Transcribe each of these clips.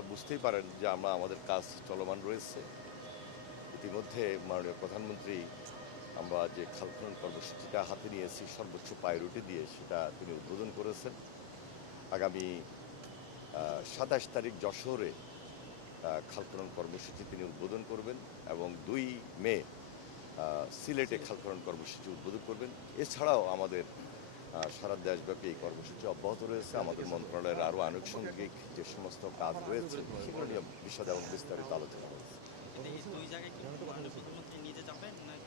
আপনারা বুঝতেই পারেন যে আমরা আমাদের কাজ চলমান রয়েছে। ইতিমধ্যে মাননীয় প্রধানমন্ত্রী আমরা যে খাল খনন কর্মসূচিটা হাতে নিয়েছি সর্বোচ্চ প্রায়োরিটি দিয়ে সেটা তিনি উদ্বোধন করেছেন। আগামী ২৭ তারিখ যশোরে খাল খনন কর্মসূচি তিনি উদ্বোধন করবেন এবং ২ মে সিলেটে খাল খনন কর্মসূচি উদ্বোধন করবেন। এছাড়াও আমাদের সারা দেশব্যাপী এই কর্মসূচি অব্যাহত রয়েছে। আমাদের মন্ত্রণালয়ের আরও আনুষঙ্গিক যে সমস্ত কাজ রয়েছে সেগুলো নিয়ে বিশদ এবং বিস্তারিত আলোচনা হয়েছে।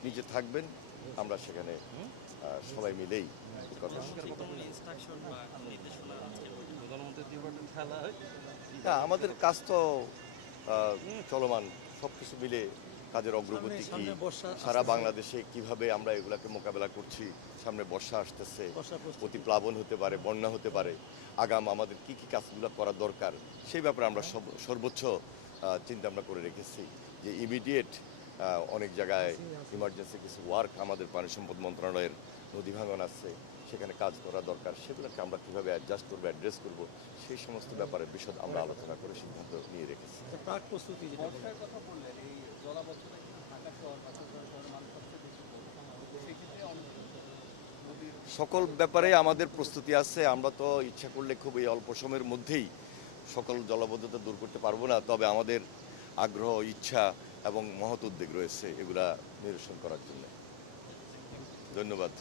নিজে থাকবেন, আমরা সেখানে সবাই মিলেই আমাদের কাজ তো চলমান, সব কিছু মিলে কাজের অগ্রগতি কি, সারা বাংলাদেশে কিভাবে আমরা এগুলাকে মোকাবেলা করছি। সামনে বর্ষা আসতেছে, অতিপ্লাবন হতে পারে, বন্যা হতে পারে। আগাম আমাদের কি কি কাজগুলো করা দরকার সেই ব্যাপারে আমরা সর্বোচ্চ চিন্তা ভাবনা করে রেখেছি যে ইমিডিয়েট অনেক জায়গায় ইমার্জেন্সি কিছু ওয়ার্ক আমাদের পানি সম্পদ মন্ত্রণালয়ের নদী ভাঙন আছে, সেখানে কাজ করা দরকার, সেগুলোকে আমরা কীভাবে অ্যাডজাস্ট করবো, অ্যাড্রেস করব, সেই সমস্ত ব্যাপারে বিশদ আমরা আলোচনা করে সিদ্ধান্ত নিয়ে রেখেছি। সকল ব্যাপারে আমাদের প্রস্তুতি আছে। আমরা তো ইচ্ছা করলে খুব এই অল্প সময়ের মধ্যেই সকল জলাবদ্ধতা দূর করতে পারবো না, তবে আমাদের আগ্রহ, ইচ্ছা এবং মহৎ উদ্যোগ রয়েছে এগুলা নিরসন করার জন্য। ধন্যবাদ।